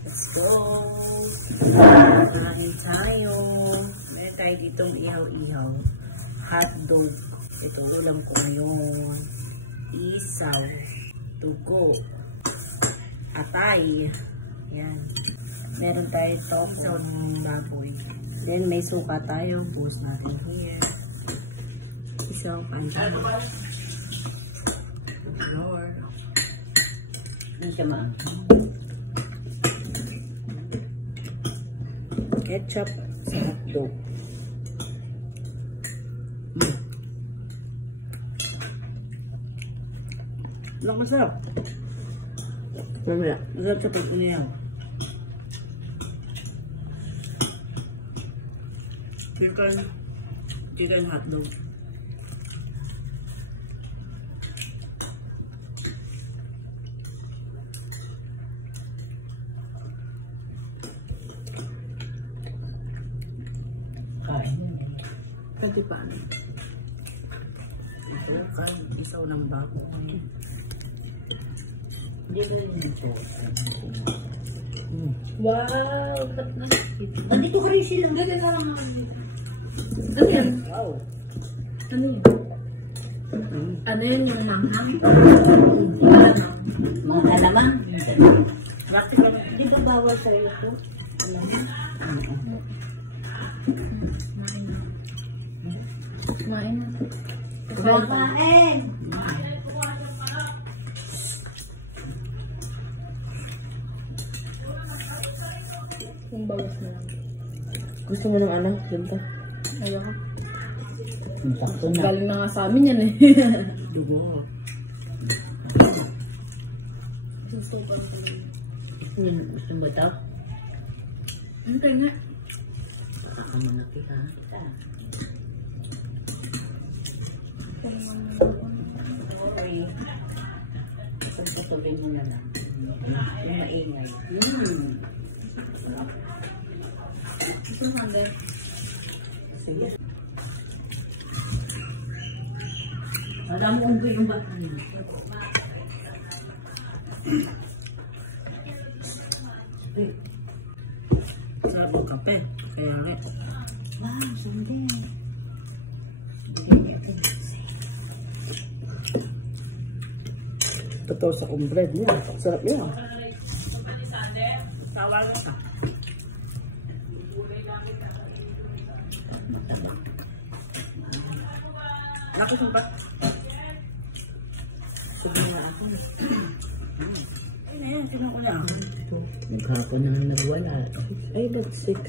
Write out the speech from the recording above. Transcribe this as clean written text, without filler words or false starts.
Let's go! Kain tayo. Meron tayo ditong ihaw-ihaw. Hotdog. Ito, ulam ko ngayon. Isaw. Tugo. Atay. Yan. Meron tayo itong isaw ng baboy. Then, may suka tayo. Buhos natin here. Isang pandan. Lord. Ano siya ma? Ketchup sa hotdog. Lang masarap. Masarap sa pag-uniyaw. Chicken hotdog. Pwede pa ano? Ito, kain. Isaw ng bako. Wow! Nandito ka rin sila. Ganda na lang naman dito. Ano yan? Wow! Ano yun? Ano yun yung manghang? Mga halamang. Bakit ka ba? Di ba bawal sa'yo ito? Kumain na. Kumain! Yung bawas na lang. Gusto mo ng ano? Lunta? Ayoko. Sakto na. Galing na nga sa amin yan eh. Dugo. Gusto ko. Gusto mo ito? Ano nga? Baka mo na kita. Okay. Pagpatuloy mo na lang. Yung maingay. Gusto mo handa? Sige. Alam mo kung yung bata niya. Sarap ang kape. Kaya nga. Wow, sundin. Totoo sa bread niya. Sarap niya. Sawal na ka. Ako sumpa. Sabi nga ako. Ay na yan, sino ko na. Maghapon naman nagwala. Ay, nag-6.